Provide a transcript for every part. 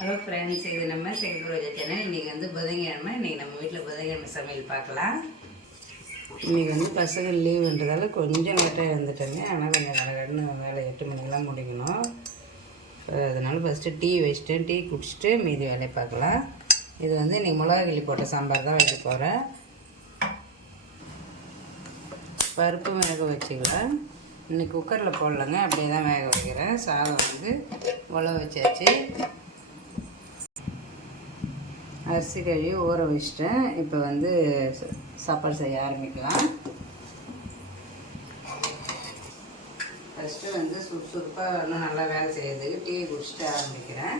Hello friends இது நம்ம second channel. இன்றைக்கி வந்து புதன்கிழமை. இன்றைக்கி நம்ம வீட்டில் புதன்கிழமை சமையல் பார்க்கலாம். இன்றைக்கி வந்து பசங்க லீவுன்றதால கொஞ்சம் லேட்டாக இருந்துட்டேங்க ஆனால் கொஞ்சம் கடகடன்னு வேலை எட்டு மணிக்கெல்லாம் முடிக்கணும். அதனால் ஃபஸ்ட்டு டீ வச்சுட்டேன். டீ குடிச்சிட்டு மீதி வேலையை பார்க்கலாம். இது வந்து இன்றைக்கி மிளகா கிள்ளி போட்ட சாம்பார் தான் வைக்க போகிறேன் பருப்பு வேக வச்சுக்கலாம். இன்றைக்கி குக்கரில் போடலங்க. அப்படியே தான் வேக வைக்கிறேன். சாதம் வந்து உழவு வச்சாச்சு. அரிசி கழுவி ஊற வச்சிட்டேன். இப்போ வந்து சாப்பாடு செய்ய ஆரம்பிக்கலாம். ஃபஸ்ட்டு வந்து சுறுசுறுப்பாக இன்னும் நல்லா வேலை செய்யறதுக்கு டீ குடிச்சிட்டு ஆரம்பிக்கிறேன்.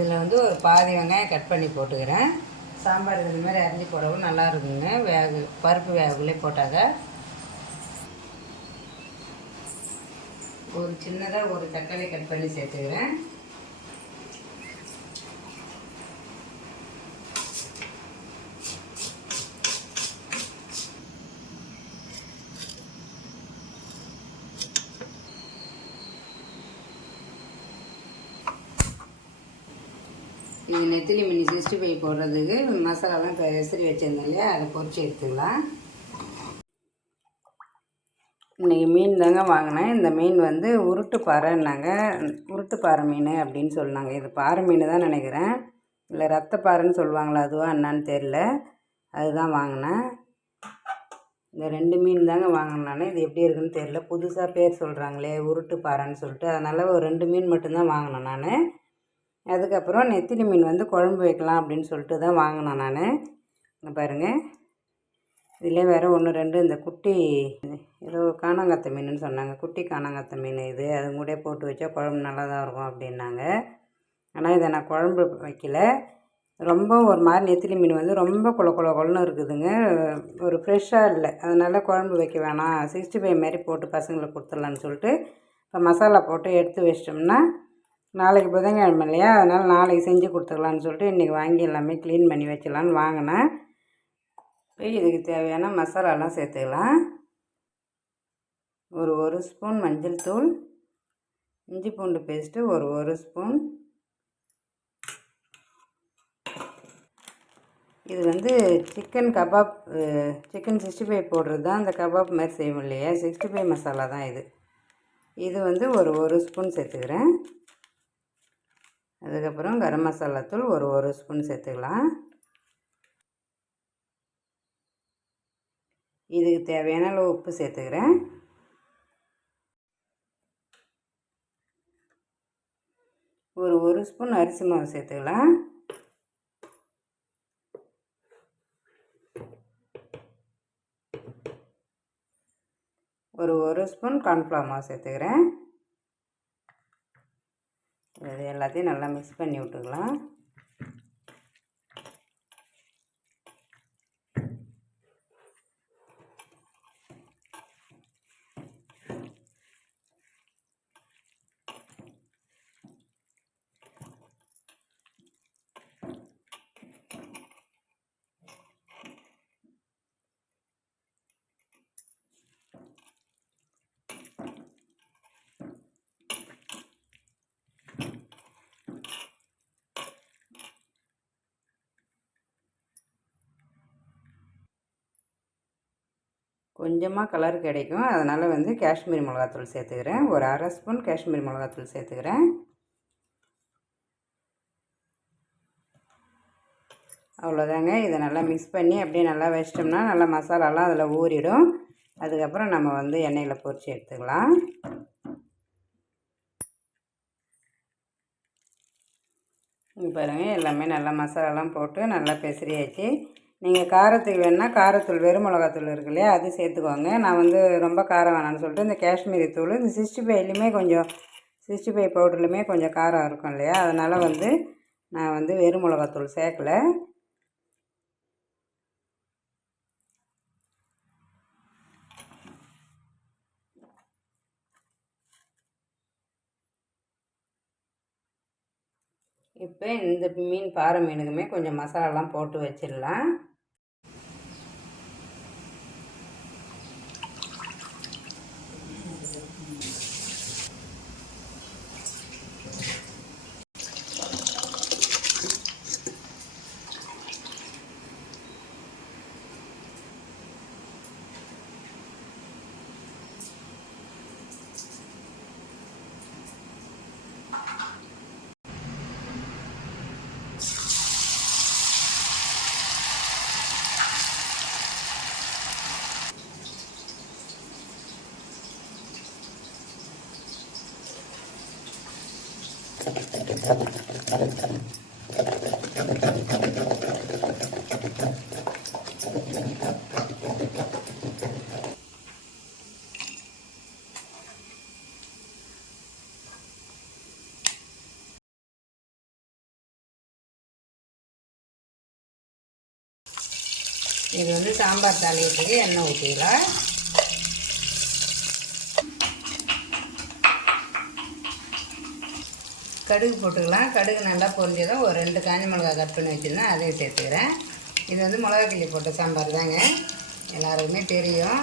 இதில் வந்து ஒரு பாதி வெங்காயம் கட் பண்ணி போட்டுக்கிறேன். சாம்பார் இது மாதிரி அரிஞ்சு போடவும் நல்லா இருக்குங்க. வேக பருப்பு வேகக்குள்ளே போட்டாக்க. ஒரு சின்னதாக ஒரு தக்காளி கட் பண்ணி சேர்த்துக்கிறேன். நெத்திலி மினி சிக்ஸ்டி ஃபைவ் போடுறதுக்கு மசாலாலாம் இப்போ எசரி வச்சுருந்தேன் இல்லையா? அதை பொறிச்சு எடுத்துக்கலாம். இன்றைக்கி மீன் தாங்க வாங்கினேன். இந்த மீன் வந்து உருட்டு பாறைன்னாங்க. உருட்டு பாறை மீன் அப்படின்னு சொன்னாங்க. இது பாறை மீன் தான் நினைக்கிறேன். இல்லை ரத்த பாறைன்னு சொல்லுவாங்களா? அதுவா என்னான்னு தெரில அதுதான் வாங்கினேன். இந்த ரெண்டு மீன் தாங்க வாங்கினேன் நான். இது எப்படி இருக்குன்னு தெரில புதுசாக பேர் சொல்கிறாங்களே உருட்டு பாறைன்னு சொல்லிட்டு. அதனால் ஒரு ரெண்டு மீன் மட்டும்தான் வாங்கினேன் நான். அதுக்கப்புறம் நெத்திலி மீன் வந்து குழம்பு வைக்கலாம் அப்படின்னு சொல்லிட்டு தான் வாங்கினேன் நான். இங்கே பாருங்கள் இதிலே வேறு ஒன்று ரெண்டு இந்த குட்டி ஏதோ காணாங்கத்த மீனுன்னு சொன்னாங்க. குட்டி காணாங்கத்த மீன் இது. அது கூட போட்டு வச்சா குழம்பு நல்லா தான் இருக்கும் அப்படின்னாங்க. ஆனால் இதை நான் குழம்பு வைக்கல. ரொம்ப ஒரு மாதிரி நெத்திலி மீன் வந்து ரொம்ப குள குள குளன்னு இருக்குதுங்க. ஒரு ஃப்ரெஷ்ஷாக இல்லை. அதனால் குழம்பு வைக்க வேணாம். சிக்ஸ்டி ஃபைவ் மாதிரி போட்டு பசங்களுக்கு கொடுத்துடலான்னு சொல்லிட்டு இப்போ மசாலா போட்டு எடுத்து வச்சிட்டோம்னா நாளைக்கு புதன்கிழமை இல்லையா? அதனால் நாளைக்கு செஞ்சு கொடுத்துக்கலான்னு சொல்லிட்டு இன்றைக்கி வாங்கி எல்லாமே க்ளீன் பண்ணி வச்சிடலான்னு வாங்கினேன். போய் இதுக்கு தேவையான மசாலாலாம் சேர்த்துக்கலாம். ஒரு ஒரு ஸ்பூன் மஞ்சள் தூள் இஞ்சி பூண்டு பேஸ்ட்டு ஒரு ஒரு ஸ்பூன் இது வந்து chicken kebab chicken sixty five போடுறது தான் அந்த கபாப் மாதிரி செய்வோம் இல்லையா? சிக்ஸ்டி ஃபைவ் மசாலா தான் இது. இது வந்து ஒரு ஒரு ஸ்பூன் சேர்த்துக்கிறேன். அதுக்கப்புறம் கரம் மசாலா தூள் ஒரு ஒரு ஸ்பூன் சேர்த்துக்கலாம். இதுக்கு தேவையான அளவு உப்பு சேர்த்துக்கிறேன். ஒரு ஒரு ஸ்பூன் அரிசி மாவு சேர்த்துக்கலாம். ஒரு ஒரு ஸ்பூன் கார்ன்ஃப்ளவர் மாவு சேர்த்துக்கிறேன். இது எல்லாத்தையும் நல்லா மிக்ஸ் பண்ணி விட்டுக்கலாம். கொஞ்சமாக கலர் கிடைக்கும். அதனால் வந்து காஷ்மீரி மிளகாத்தூள் சேர்த்துக்கிறேன். ஒரு அரை ஸ்பூன் காஷ்மீரி மிளகாத்தூள் சேர்த்துக்கிறேன். அவ்வளோதாங்க. இதை நல்லா மிக்ஸ் பண்ணி அப்படியே நல்லா வச்சிட்டோம்னா நல்லா மசாலாலாம் அதில் ஊறிடும். அதுக்கப்புறம் நம்ம வந்து எண்ணெயில் பொரித்து எடுத்துக்கலாம். இப்போ பாருங்கள் எல்லாமே நல்லா மசாலாலாம் போட்டு நல்லா பெசரியாச்சு நீங்கள் காரத்துக்கு வேணால் காரத்தூள் வெறுமிளகாத்தூள் இருக்கு இல்லையா? அது சேர்த்துக்கோங்க. நான் வந்து ரொம்ப காரம் வேணான்னு சொல்லிட்டு இந்த காஷ்மீரி தூள் இந்த சிக்ஸ்டி ஃபைவ்லையுமே கொஞ்சம் சிக்ஸ்டி ஃபைவ் பவுடர்லையுமே கொஞ்சம் காரம் இருக்கும் இல்லையா? அதனால் வந்து நான் வந்து வெறும் மிளகாத்தூள் சேர்க்கலை. இப்போ இந்த மீன் பாறை மீனுக்குமே கொஞ்சம் மசாலாலாம் போட்டு வச்சிடலாம். இது வந்து சாம்பார் தாளியத்துக்கு எண்ணெய் ஊற்றிக்கலாம் கடுகு போட்டுக்கலாம். கடுகு நல்லா பொரிஞ்சதும் ஒரு ரெண்டு காஞ்சி மிளகா கட் பண்ணி வச்சுருந்தேன். அதையும் சேர்த்துக்கிறேன். இது வந்து மிளகா கிள்ளி போட்ட சாம்பார் தாங்க. எல்லாருக்குமே தெரியும்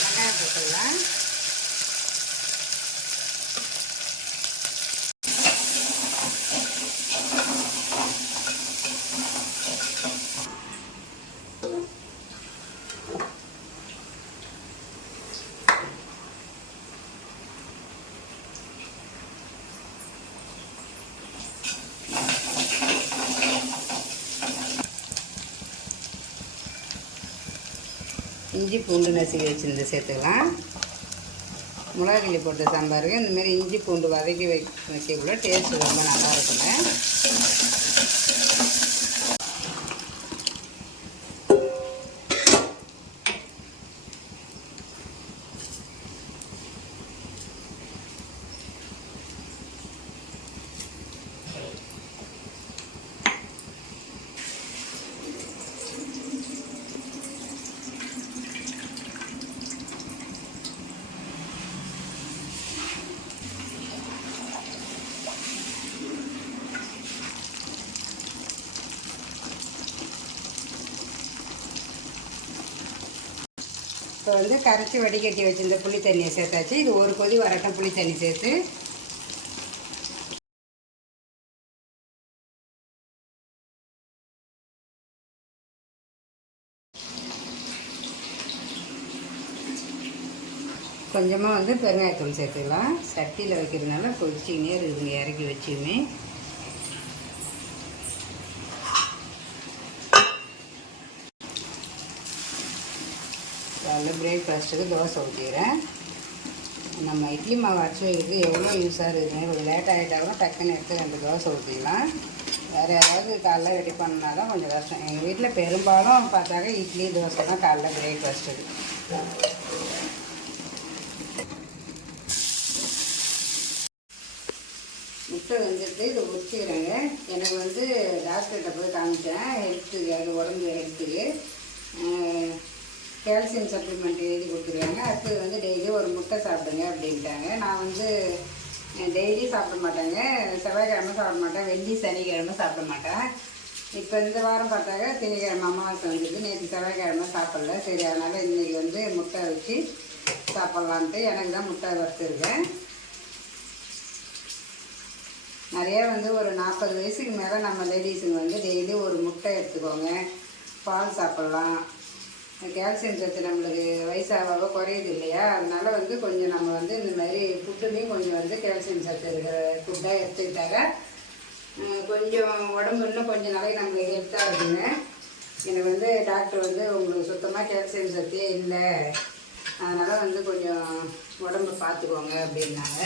வெங்காயம் போட்டுக்கலாம் இஞ்சி பூண்டு நசுக்கி வச்சுருந்து சேர்த்துக்கலாம். மிளகா போட்டு போட்ட சாம்பாருக்கு இந்தமாரி இஞ்சி பூண்டு வதக்கி வை வைக்கக்குள்ள டேஸ்ட் ரொம்ப நல்லா இருக்குங்க. இப்போ வந்து கரைச்சி வடிகட்டி வச்சிருந்த புளி தண்ணியை சேர்த்தாச்சு. இது ஒரு கொதி வரட்டும் புளி தண்ணி சேர்த்து. கொஞ்சமாக வந்து பெருங்காயத்தூள் சேர்த்துக்கலாம். சட்டியில் வைக்கிறதுனால கொதிச்சிக்கினே இருக்குதுங்க இறக்கி வச்சுமே. காலையில் பிரேக்ஃபாஸ்ட்டுக்கு தோசை ஊற்றிக்கிறேன் நம்ம இட்லி மாவு அரைச்சி வைக்கிறது எவ்வளோ யூஸாக இருக்குது கொஞ்சம் லேட் ஆகிட்டாலும் டக்குன்னு எடுத்து ரெண்டு தோசை ஊற்றிக்கலாம் வேறு யாராவது காலைல ரெடி பண்ணால் தான் கொஞ்சம் கஷ்டம். எங்கள் வீட்டில் பெரும்பாலும் பார்த்தாக்க இட்லி தோசை தான் காலைல பிரேக்ஃபாஸ்ட்டுக்கு முட்டை வந்துட்டு இதை உரிச்சிக்கிறேங்க எனக்கு வந்து டாக்டர்கிட்ட போய் காமிச்சேன் ஹெல்த்துக்கு அது உடம்பு ஹெல்த்துக்கு கால்சியம் சப்ளிமெண்ட் எழுதி கொடுத்துருக்காங்க. அடுத்தது வந்து டெய்லி ஒரு முட்டை சாப்பிடுங்க அப்படின்ட்டாங்க. நான் வந்து டெய்லி சாப்பிட மாட்டேங்க. செவ்வாய்க்கிழமை சாப்பிட மாட்டேன். வெள்ளி சனிக்கிழமை சாப்பிட மாட்டேன். இப்போ இந்த வாரம் பார்த்தாக்க திங்கக்கிழமை அமாவாசை வந்துருக்கு நேற்று செவ்வாய்க்கிழமை சாப்பிடல. சரி அதனால் இன்றைக்கி வந்து முட்டை வச்சு சாப்பிட்லான்ட்டு எனக்கு தான் முட்டை வறுத்துருக்கேன் நிறைய வந்து ஒரு நாற்பது வயசுக்கு மேலே நம்ம லேடிஸுங்க வந்து டெய்லி ஒரு முட்டை எடுத்துக்கோங்க. பால் சாப்பிட்லாம். கால்சியம் சத்து நம்மளுக்கு வயசாக குறையுது இல்லையா? அதனால வந்து கொஞ்சம் நம்ம வந்து இந்த மாதிரி ஃபுட்டுலேயும் கொஞ்சம் வந்து கால்சியம் சத்து இருக்கிற ஃபுட்டாக எடுத்துக்கிட்டாக்க கொஞ்சம் உடம்பு இன்னும் கொஞ்சம் நாளைக்கு நம்மளுக்கு ஹெல்த்தாக இருக்குங்க. எனக்கு வந்து டாக்டர் வந்து உங்களுக்கு சுத்தமாக கால்சியம் சத்தே இல்லை. அதனால் வந்து கொஞ்சம் உடம்பு பார்த்துக்கோங்க அப்படின்னாங்க.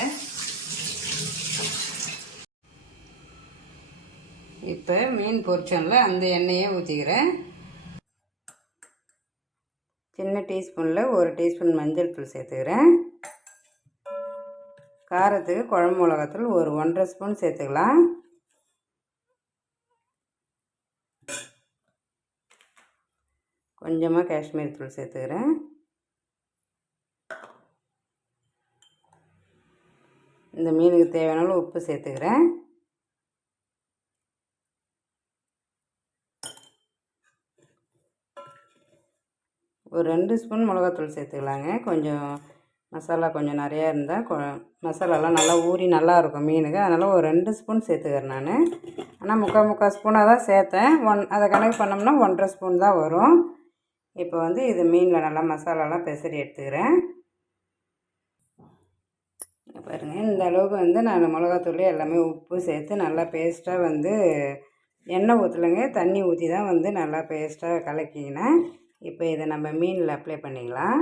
இப்போ மீன் பொரிச்சோம்ல அந்த எண்ணெயே ஊற்றிக்கிறேன் சின்ன டீஸ்பூனில் ஒரு டீஸ்பூன் மஞ்சள் தூள் சேர்த்துக்கிறேன். காரத்துக்கு குழம்பு மிளகாத்தூள் ஒரு ஒன்றரை ஸ்பூன் சேர்த்துக்கலாம். கொஞ்சமாக காஷ்மீர் தூள் சேர்த்துக்கிறேன். இந்த மீனுக்கு தேவையான உப்பு சேர்த்துக்கிறேன். ஒரு ரெண்டு ஸ்பூன் மிளகாத்தூள் சேர்த்துக்கலாங்க. கொஞ்சம் மசாலா கொஞ்சம் நிறையா இருந்தால் கொ மசாலாலாம் நல்லா ஊறி நல்லா இருக்கும் மீனுக்கு. அதனால் ஒரு ரெண்டு ஸ்பூன் சேர்த்துக்கிறேன் நான். ஆனால் முக்கால் முக்கால் ஸ்பூனாக தான் சேர்த்தேன். ஒன் அதை கணக்கு பண்ணோம்னா ஒன்றரை ஸ்பூன் தான் வரும். இப்போ வந்து இது மீனில் நல்லா மசாலாலாம் பெசரி எடுத்துக்கிறேன். பாருங்கள் இந்த அளவுக்கு வந்து நான் மிளகாத்தூள் எல்லாமே உப்பு சேர்த்து நல்லா பேஸ்ட்டாக வந்து எண்ணெய் ஊற்றலைங்க தண்ணி ஊற்றி தான் வந்து நல்லா பேஸ்ட்டாக கலக்கிக்கினேன். இப்போ இதை நம்ம மீனில் அப்ளை பண்ணிக்கலாம்.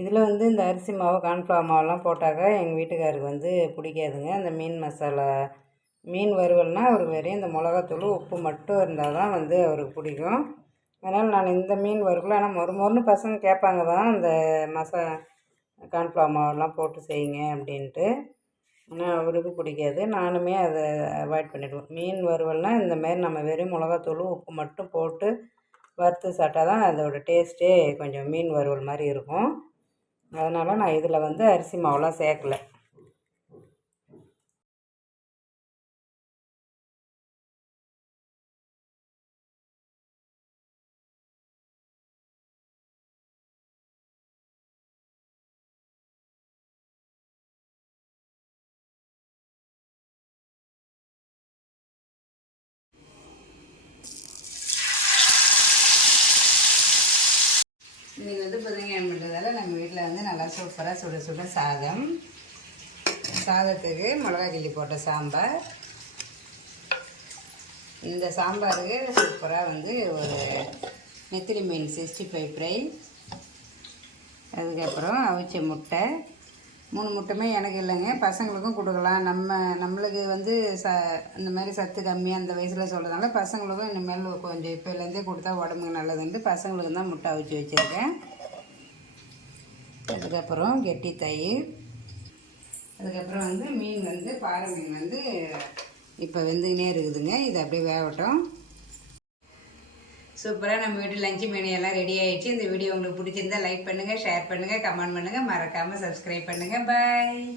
இதில் வந்து இந்த அரிசி மாவு கான்ஃப்ளவர் மாவுலாம் போட்டாக்கா எங்கள் வீட்டுக்காருக்கு வந்து பிடிக்காதுங்க. அந்த மீன் மசாலா மீன் வறுவல்னால் அவருக்கு வெறும் இந்த மிளகாத்தூள் உப்பு மட்டும் இருந்தால் தான் வந்து அவருக்கு பிடிக்கும். அதனால் நான் இந்த மீன் வறுக்கல. ஆனால் மொறு மொறுன்னு பசங்க கேட்பாங்க தான் இந்த மசா கான்ஃப்ளவர் மாவுலாம் போட்டு செய்யுங்க அப்படின்ட்டு. ஆனால் அவருக்கு பிடிக்காது. நானுமே அதை அவாய்ட் பண்ணிவிடுவேன் மீன் வறுவல்னால் இந்தமாரி நம்ம வெறும் மிளகாத்தூள் உப்பு மட்டும் போட்டு வறுத்து சாப்பிட்டா தான் அதோடய டேஸ்ட்டே கொஞ்சம் மீன் வறுவல் மாதிரி இருக்கும். அதனால் நான் இதில் வந்து அரிசி மாவுலாம் சேர்க்கலை. இன்றைக்கி வந்து புதன்கிழமைன்றதால நம்ம வீட்டில் வந்து நல்லா சூப்பராக சுட சுட சாதம். சாதத்துக்கு மிளகா கிள்ளி போட்ட சாம்பார். இந்த சாம்பாருக்கு சூப்பராக வந்து ஒரு நெத்திலி மீன் சிக்ஸ்டி ஃபைவ் ஃப்ரை. அதுக்கப்புறம் அவிச்ச முட்டை. மூணு முட்டைமே எனக்கு இல்லைங்க. பசங்களுக்கும் கொடுக்கலாம். நம்ம நம்மளுக்கு வந்து ச இந்த மாதிரி சத்து கம்மியாக அந்த வயசில் சொல்கிறதுனால பசங்களுக்கும் இனிமேல் கொஞ்சம் இப்போலேருந்தே கொடுத்தா உடம்புக்கு நல்லதுன்ட்டு பசங்களுக்கு தான் முட்டை அவிச்சு வச்சுருக்கேன். அதுக்கப்புறம் கெட்டி தயிர். அதுக்கப்புறம் வந்து மீன் வந்து பாறை மீன் வந்து இப்போ வெந்துக்கினே இருக்குதுங்க. இது அப்படியே வேகட்டும். சூப்பராக நம்ம வீட்டு லஞ்சு மெனு எல்லாம் ரெடி ஆகிடுச்சு இந்த வீடியோ உங்களுக்கு பிடிச்சிருந்தா லைக் பண்ணுங்கள் ஷேர் பண்ணுங்கள் கமெண்ட் பண்ணுங்கள் மறக்காமல் சப்ஸ்கிரைப் பண்ணுங்கள் பாய்